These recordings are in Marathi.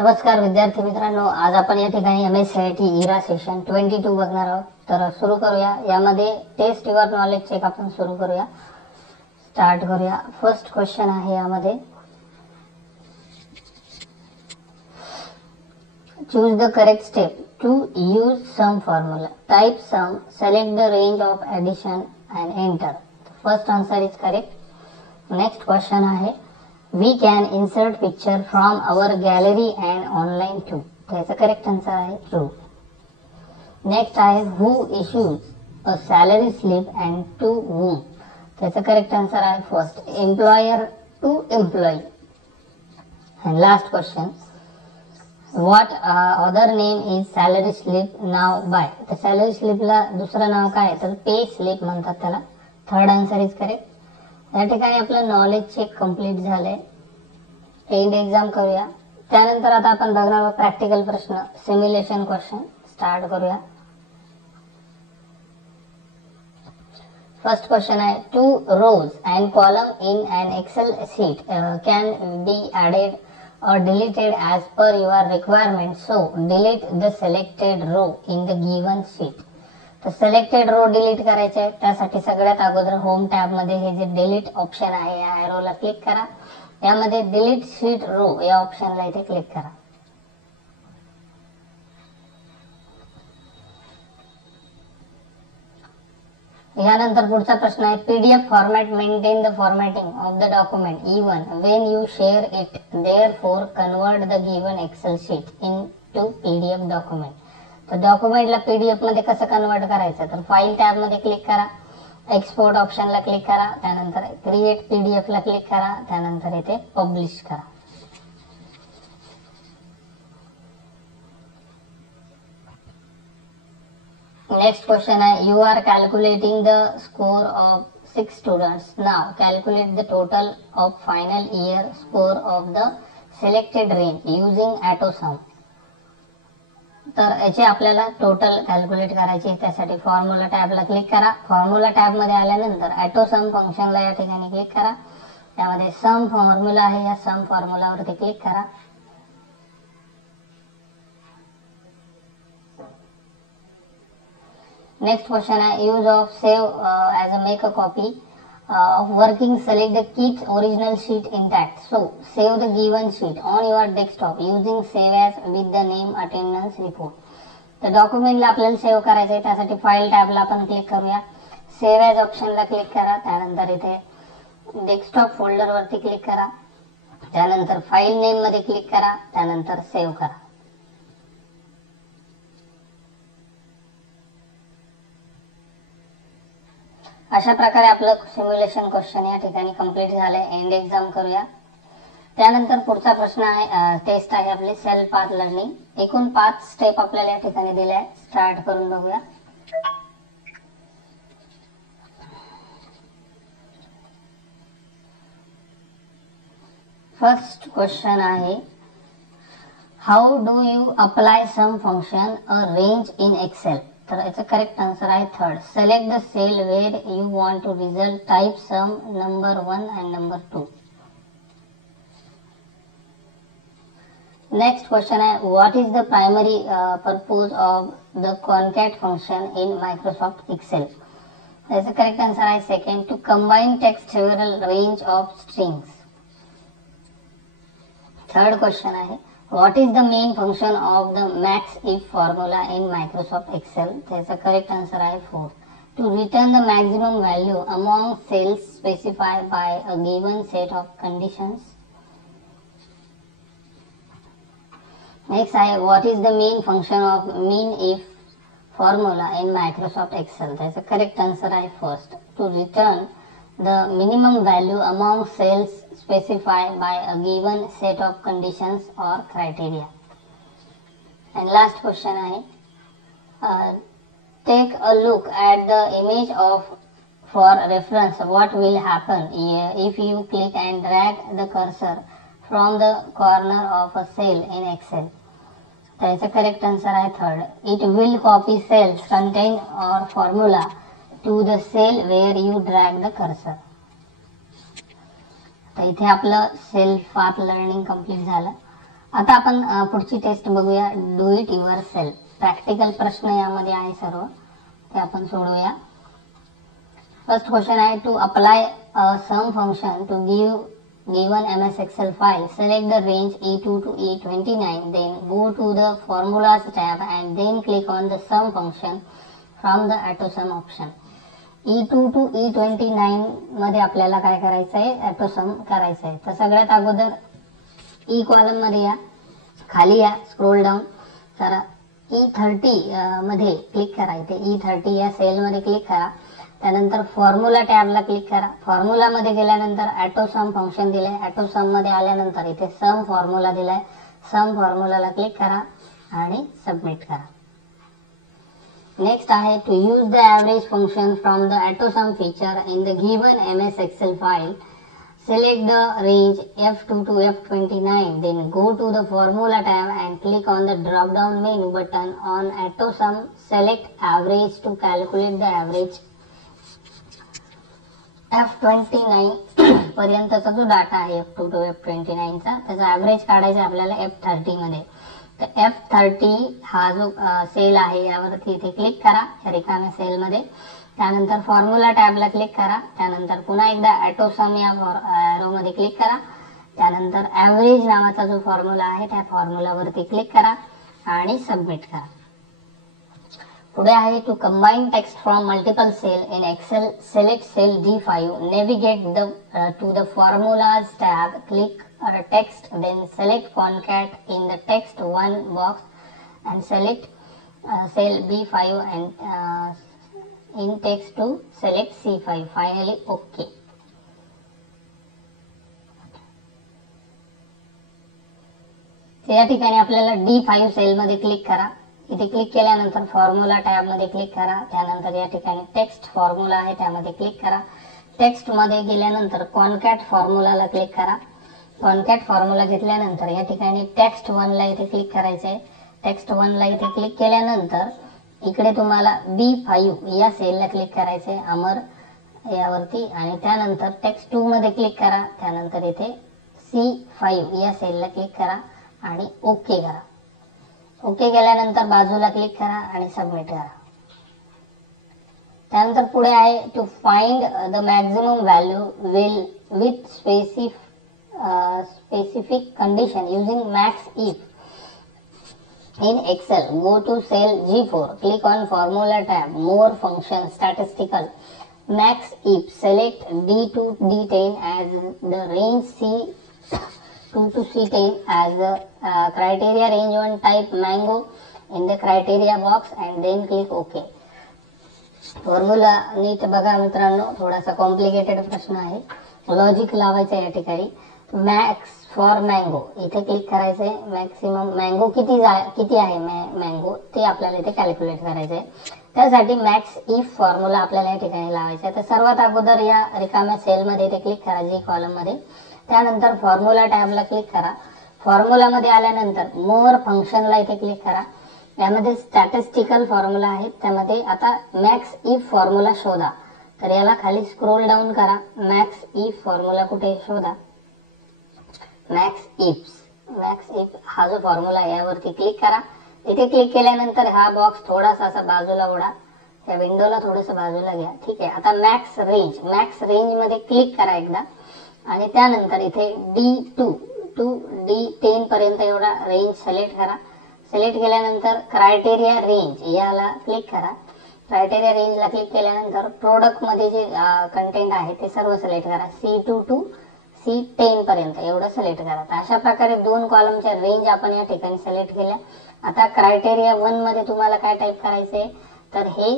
नमस्कार विद्यार्थी मित्रांनो, आज आपण या ठिकाणी MSCIT इरा सेशन 22 बघणार आहोत. तर सुरू करूया. यामध्ये टेस्ट युअर नॉलेज चेक आपण सुरू करूया. स्टार्ट करूया. फर्स्ट क्वेश्चन आहे यामध्ये, choose the correct step to use sum formula. Type sum, select the range of addition and enter. First answer is correct. Next question आहे, we can insert picture from our gallery and online too. त्याचा करेक्ट आन्सर आहे ट्रू. नेक्स्ट आहे, who issues a salary slip and to whom. त्याचा करेक्ट आन्सर आहे first, employer to employee. And last question, what other name is salary slip now by. तर सॅलरी स्लिपला दुसरं नाव काय तर पे स्लिप म्हणतात त्याला. Third answer is correct. या ठिकाणी आपलं नॉलेज चेक कंप्लीट झालंय. एंड एक्झाम करूया. त्यानंतर आता आपण बघणार आहोत प्रॅक्टिकल प्रश्न, सिम्युलेशन क्वेश्चन. स्टार्ट करूया. फर्स्ट क्वेश्चन आहे, 2 rows and column in an Excel sheet can be added or deleted as per your requirement. So delete the selected row in the given sheet. तर सिलेक्टेड रो डिलीट करायचे आहे. त्यासाठी सगळ्यात अगोदर होम टॅब मध्ये हे जे डिलीट ऑप्शन आहे या एरोला क्लिक करा. यामध्ये डिलीट शीट रो या ऑप्शनला इथे क्लिक करा. यानंतर पुढचा प्रश्न आहे, PDF format maintain the formatting of the document even when you share it. Therefore convert the given Excel sheet into PDF document. तर डॉक्युमेंटला पीडीएफ मध्ये कसं कन्वर्ट करायचं तर फाईल टॅब मध्ये क्लिक करा, एक्सपोर्ट ऑप्शनला क्लिक करा, त्यानंतर क्रिएट पीडीएफ ला क्लिक करा, त्यानंतर इथे पब्लिश करा. नेक्स्ट क्वेश्चन आहे, you are calculating the score of 6 students. Now calculate the total of final year score of the selected range using autosum. तर याचे आपल्याला टोटल कॅल्क्युलेट करायची. त्यासाठी फॉर्म्युला टॅबला क्लिक करा. फॉर्म्युला टॅब मध्ये आल्यानंतर ऑटोसम फंक्शनला या ठिकाणी क्लिक करा. त्यामध्ये सम फॉर्म्युला आहे, या सम फॉर्म्युलावरती क्लिक करा. नेक्स्ट क्वेश्चन आहे, use of save as a make a copy of working. Select the keep original sheet intact. So save the given sheet on your desktop using save as with the name attendance report. तर डॉक्युमेंटला आपल्याला सेव्ह करायचं आहे. त्यासाठी फाईल टॅबला आपण क्लिक करूया. सेव्ह ॲज ऑप्शनला क्लिक करा. त्यानंतर इथे डेस्कटॉप फोल्डर वरती क्लिक करा. त्यानंतर फाईल नेम मध्ये क्लिक करा. त्यानंतर सेव्ह करा. अशा प्रकारे आपलं सिम्युलेशन क्वेश्चन या ठिकाणी कंप्लीट झालंय. एंड एक्झाम करूया. त्यानंतर पुढचा प्रश्न आहे, टेस्ट आहे आपली सेल्फ पाथ लर्निंग. एकूण 5 स्टेप आपल्याला या ठिकाणी दिल्या आहेत. स्टार्ट करून बघूया. फर्स्ट क्वेश्चन आहे, how do you apply sum function a range in Excel. तर याचा करेक्ट आन्सर आहे third, select the cell where you want to result, type sum number 1 and number 2. Next question आहे, what is the primary purpose of the concat function in Microsoft Excel. याचा करेक्ट आन्सर आहे second, to combine text several range of strings. Third question आहे, what is the main function of the max if formula in Microsoft Excel. त्याचा करेक्ट आन्सर आहे 4, to return the maximum value among cells specified by a given set of conditions. Next आहे, what is the main function of mean if formula in Microsoft Excel. त्याचा करेक्ट आन्सर आहे first, to return the minimum value among cells specified by a given set of conditions or criteria. And last question आहे, take a look at the image of for reference. What will happen if you click and drag the cursor from the corner of a cell in Excel. त्याचा करेक्ट आन्सर आहे third, it will copy cells content or formula to the cell where you drag the cursor. तर इथे आपलं सेल्फ पाथ लर्निंग कंप्लीट झालं. आता आपण पुढची टेस्ट बघूया, do it yourself. Practical प्रश्न यामध्ये आहे सर्व, ते आपण सोडवूया. फर्स्ट क्वेश्चन आहे, to apply sum function to given MS Excel file, select the range E2 to E29, then go to the formulas tab and then click on the sum function from the AutoSum option. E2 to E29 मध्ये आपल्याला काय करायचं आहे, AutoSum करायचं आहे. तर सगळ्यात अगोदर ई कॉलम मध्ये या, खाली या, स्क्रोल डाऊन करा, E30 मध्ये क्लिक करा. इथे E30 या सेल मध्ये क्लिक करा. त्यानंतर फॉर्म्युला टॅबला क्लिक करा. फॉर्म्युला मध्ये गेल्यानंतर ऑटोसम फंक्शन दिलंय. ऑटोसम मध्ये आल्यानंतर इथे सम फॉर्म्युला दिलाय. सम फॉर्म्युलाला क्लिक करा आणि सबमिट करा. नेक्स्ट आहे, to use the average function from the autosum feature in the given MS Excel file, select the range F2 to F29, then go to the formula tab and click on the drop down menu button on AutoSum, select average to calculate the average. F29 पर्यंतचा जो डाटा आहे F2 to F29 चा, त्याचा ॲव्हरेज काढायचा आपल्याला F30 मध्ये. तर F30 हा जो सेल आहे यावरती इथे क्लिक करा, या रिकाम्या सेल मध्ये. त्यानंतर फॉर्म्युला टॅबला क्लिक करा. त्यानंतर पुन्हा एकदा ऑटोसम या रो मध्ये क्लिक करा. त्यानंतर ॲव्हरेज नावाचा जो फॉर्म्युला आहे त्या फॉर्म्युलावरती क्लिक करा आणि सबमिट करा. पुढे आहे, to combine text from multiple cell in Excel, select cell D5, navigate to the formulas tab, click text, then select concat in the text 1 box and select cell B5 and in text to select C5. Finally OK. या ठिकाणी आपल्याला D5 सेल मध्ये क्लिक करा. इथे क्लिक केल्यानंतर फॉर्म्युला टॅब मध्ये क्लिक करा. त्यानंतर या ठिकाणी टेक्स्ट फॉर्म्युला आहे त्यामध्ये क्लिक करा. टेक्स्ट मध्ये गेल्यानंतर कॉन्कॅट फॉर्म्युलाला क्लिक करा. कॉन्कॅट फॉर्म्युला घेतल्यानंतर या ठिकाणी टेक्स्ट 1 ला इथे क्लिक करायचं आहे. टेक्स्ट 1 ला इथे क्लिक केल्यानंतर इकडे तुम्हाला B5 या सेलला क्लिक करायचे, अमर यावरती, आणि त्यानंतर टेक्स्ट 2 मध्ये क्लिक करा. त्यानंतर इथे C5 या सेलला क्लिक करा आणि ओके करा. ओके केल्यानंतर बाजूला क्लिक करा आणि सबमिट करा. त्यानंतर पुढे आहे, to find the maximum value with specific condition using max if. In Excel, go to cell G4, click on Formula tab, More Function, Statistical, Max If, select D2 D10 as the range, C2 to C10 as the criteria range 1, type mango in the criteria box and then click OK. Formula नीट बघा मित्रांनो, थोडासा कॉम्प्लिकेटेड प्रश्न आहे, लॉजिक लावायचं या ठिकाणी. मॅक्स फॉर मँगो इथे क्लिक करायचंय. मॅक्सिमम मँगो किती आहे मँगो ते आपल्याला इथे कॅल्क्युलेट करायचंय. त्यासाठी मॅक्स इफ फॉर्म्युला आपल्याला या ठिकाणी लावायचा आहे. तर सर्वात अगोदर या रिकाम्या सेल मध्ये इथे क्लिक करा, जी कॉलम मध्ये. त्यानंतर फॉर्म्युला टॅबला क्लिक करा. फॉर्म्युला मध्ये आल्यानंतर मोर फंक्शनला इथे क्लिक करा. यामध्ये स्टॅटिस्टिकल फॉर्म्युला आहेत, त्यामध्ये आता मॅक्स इफ फॉर्म्युला शोधा. तर याला खाली स्क्रोल डाऊन करा. मॅक्स इफ फॉर्म्युला कुठे शोधा, मॅक्स इफ हा जो फॉर्म्युला आहे यावरती क्लिक करा. इथे क्लिक केल्यानंतर हा बॉक्स थोडासा असा बाजूला ओढा, या विंडोला थोडंसं बाजूला घ्या. ठीक आहे. आता मॅक्स रेंज मध्ये क्लिक करा एकदा आणि त्यानंतर इथे D2 to D10 पर्यंत एवढा रेंज सिलेक्ट करा. सिलेक्ट केल्यानंतर क्रायटेरिया रेंज याला क्लिक करा. क्रायटेरिया रेंजला क्लिक केल्यानंतर प्रोडक्ट मध्ये जे कंटेंट आहे ते सर्व सिलेक्ट करा. C2 to C10 पर्यंत एवढं सिलेक्ट करा. अशा प्रकारे 2 कॉलमच्या रेंज आपण या ठिकाणी सिलेक्ट केल्या. आता क्रायटेरिया 1 मध्ये तुम्हाला काय टाईप करायचंय, तर हे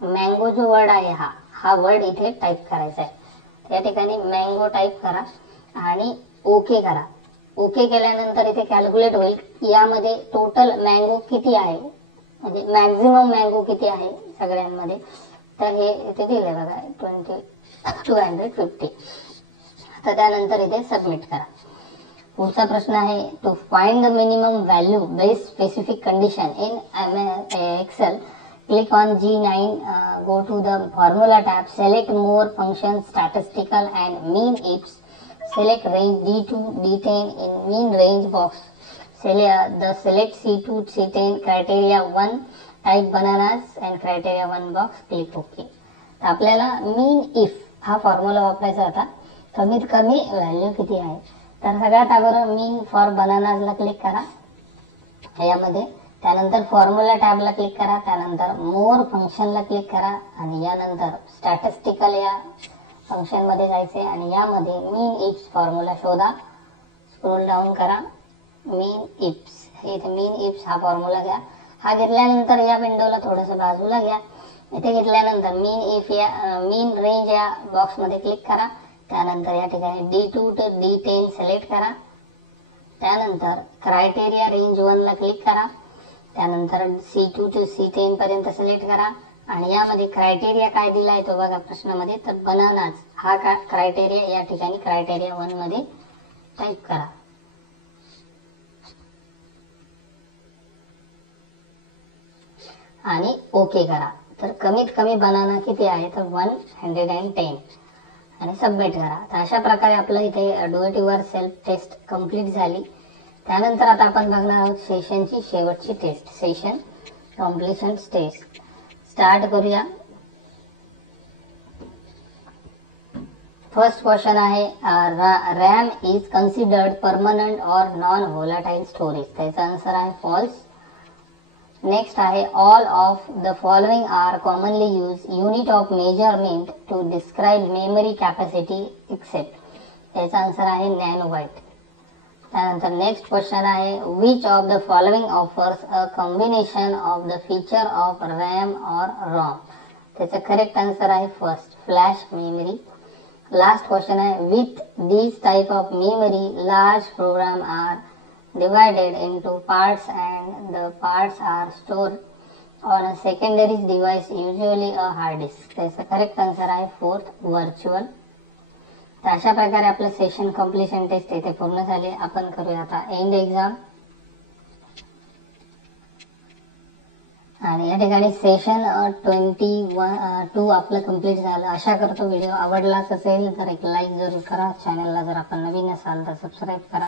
मँगो जो वर्ड आहे हा वर्ड इथे टाईप करायचा आहे. या ठिकाणी मँगो टाईप करा आणि ओके करा. ओके केल्यानंतर इथे कॅल्क्युलेट होईल यामध्ये टोटल मँगो किती आहे, म्हणजे मॅक्झिमम मँगो किती आहे सगळ्यांमध्ये. तर हे इथे दिले बघा 250. तर त्यानंतर इथे सबमिट करा. पुढचा प्रश्न आहे, to find the minimum value based specific condition in Excel, click on G9, go to the formula tab, select more functions, statistical and mean ifs, select range D2 D10 in mean range box, the select C2 C10 criteria 1 type bananas and criteria 1 box, click OK. तर आपल्याला मीन इफ हा फॉर्म्युला वापरायचा होता. कमीत कमी व्हॅल्यू किती आहे. तर सगळ्यात अगोदर मीन फॉर बनानाजला क्लिक करा यामध्ये. त्यानंतर फॉर्म्युला टॅबला क्लिक करा. त्यानंतर मोर फंक्शनला क्लिक करा आणि यानंतर स्टॅटिस्टिकल या फंक्शन मध्ये जायचे आणि यामध्ये मीन इफ्स फॉर्म्युला शोधा. स्क्रोल डाऊन करा. मीन इफ्स, इथे मीन इफ्स हा फॉर्म्युला घ्या. हा घेतल्यानंतर या विंडोला थोडंसं बाजूला घ्या. इथे घेतल्यानंतर मीन इफ या मीन रेंज या बॉक्स मध्ये क्लिक करा. त्यानंतर या ठिकाणी D2 ते D10 सिलेक्ट करा. त्यानंतर क्रायटेरिया रेंज 1 ला क्लिक करा. त्यानंतर C2 ते C10 पर्यंत सिलेक्ट करा आणि यामध्ये क्रायटेरिया काय दिलाय तो बघा प्रश्नामध्ये. तर बनानाज हा क्रायटेरिया या ठिकाणी क्रायटेरिया 1 मध्ये टाइप करा. आणि ओके करा. तर कमीत कमी बनाना किती आहे तर 110 आणि सबमिट करा. तर अशा प्रकारे आपलं इथे do it yourself test complete झाली. त्यानंतर आता आपण बघणार आहोत सेशनची शेवटची test, session completion test. Start करूया. फर्स्ट क्वेश्चन आहे रॅम इज कन्सिडर्ड परमनंट और नॉन व्होलाटाइल स्टोरेज. त्याचा आन्सर आहे फॉल्स. नेक्स्ट आहे all of the following are commonly use unit of measurement to describe memory capacity except. त्याचा आन्सर आहे नॅनोबाइट. त्यानंतर नेक्स्ट क्वेश्चन आहे which of the following offers a combination of the feature of RAM or ROM. त्याचा करेक्ट आन्सर आहे first flash memory. Last question आहे with this type of memory large program are divided into parts and the parts are stored on a secondary device, usually a hard disk. त्याचा करेक्ट आन्सर आहे फोर्थ व्हर्च्युअल. तर अशा प्रकारे आपलं सेशन कम्प्लिशन टेस्ट इथे पूर्ण झाले. आपण करूया आता एंड एक्झाम. आणि या ठिकाणी सेशन 22 आपलं कम्प्लीट झालं. आशा करतो व्हिडिओ आवडलाच असेल तर एक लाईक जरूर करा. चॅनलला जर आपण नवीन असाल तर सबस्क्राईब करा.